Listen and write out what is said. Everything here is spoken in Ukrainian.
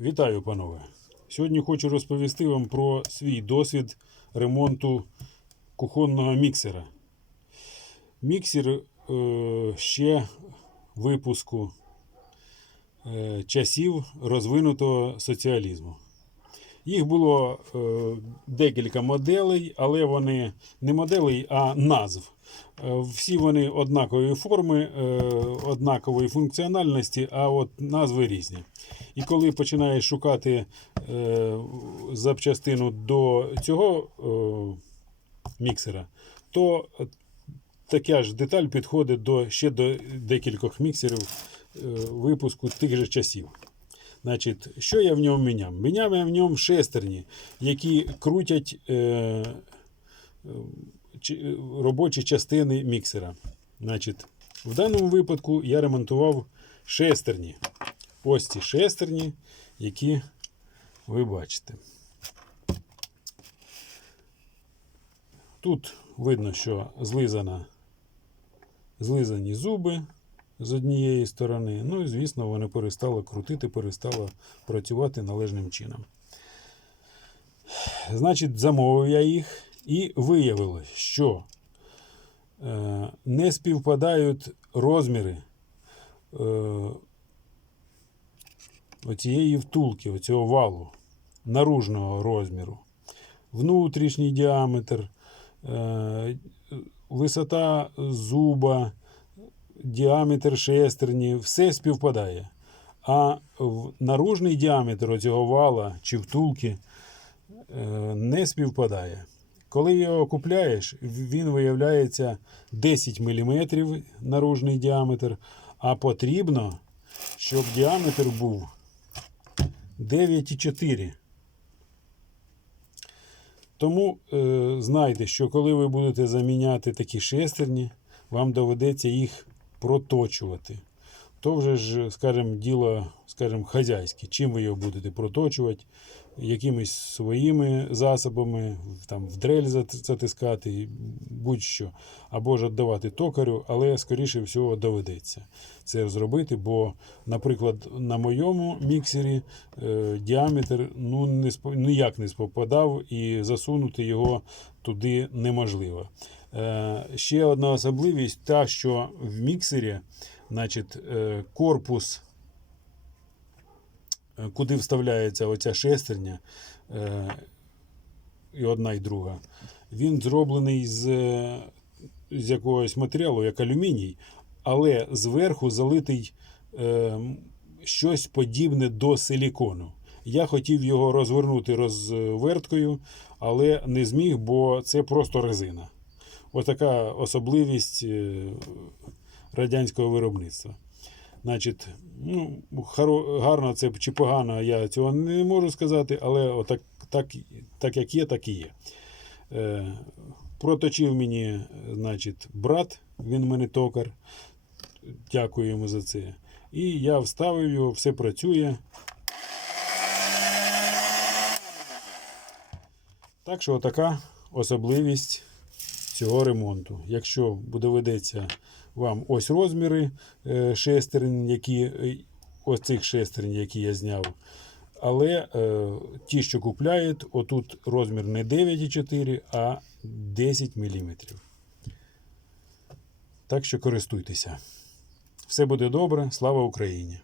Вітаю, панове! Сьогодні хочу розповісти вам про свій досвід ремонту кухонного міксера. Міксер е, ще випуску е, часів розвинутого соціалізму. Їх було е, декілька моделей, але вони не моделей, а назв. Е, Всі вони однакової форми, е, однакової функціональності, а от назви різні. І коли починаєш шукати е, запчастину до цього е, міксера, то така ж деталь підходить до, ще до декількох міксерів е, випуску тих же часів. Значить, що я в ньому міняв? Міняв я в ньому шестерні, які крутять е, е, робочі частини міксера. Значить, в даному випадку я ремонтував шестерні. Ось ці шестерні, які ви бачите. Тут видно, що злизана, злизані зуби з однієї сторони. Ну і, звісно, вони перестали крутити, перестало працювати належним чином. Значить, замовив я їх і виявилось, що е, не співпадають розміри е, оцієї втулки, оцього валу наружного розміру, внутрішній діаметр, е, висота зуба, діаметр шестерні, все співпадає. А наружний діаметр цього вала чи втулки е, не співпадає. Коли його купляєш, він виявляється 10 мм наружний діаметр, а потрібно, щоб діаметр був 9,4. Тому е, знайте, що коли ви будете заміняти такі шестерні, вам доведеться їх проточувати. То вже ж, скажімо, діло, скажімо, хазяйське. Чим ви його будете проточувати? Якимись своїми засобами, там в дрель затискати, будь-що, або ж віддавати токарю, але скоріше всього доведеться це зробити, бо, наприклад, на моєму міксері е, діаметр ну, не спо- ніяк не спопадав і засунути його туди неможливо. Е, ще одна особливість та, що в міксері, значить, е, корпус е, куди вставляється оця шестерня, е, і одна і друга, він зроблений з, з якогось матеріалу, як алюміній, але зверху залитий е, щось подібне до силікону. Я хотів його розвернути розверткою, але не зміг, бо це просто резина. Отака особливість е, радянського виробництва. Значить, ну, гарно це чи погано, я цього не можу сказати, але отак, так, так як є, так і є. Е, проточив мені, значить, брат, він мене токар. Дякую йому за це. І я вставив його, все працює. Так що така особливість цього ремонту. Якщо доведеться вам ось розміри е, шестерень, які, е, ось цих шестерень, які я зняв. Але е, ті, що купляють, отут розмір не 9,4, а 10 мм. Так що користуйтеся. Все буде добре. Слава Україні!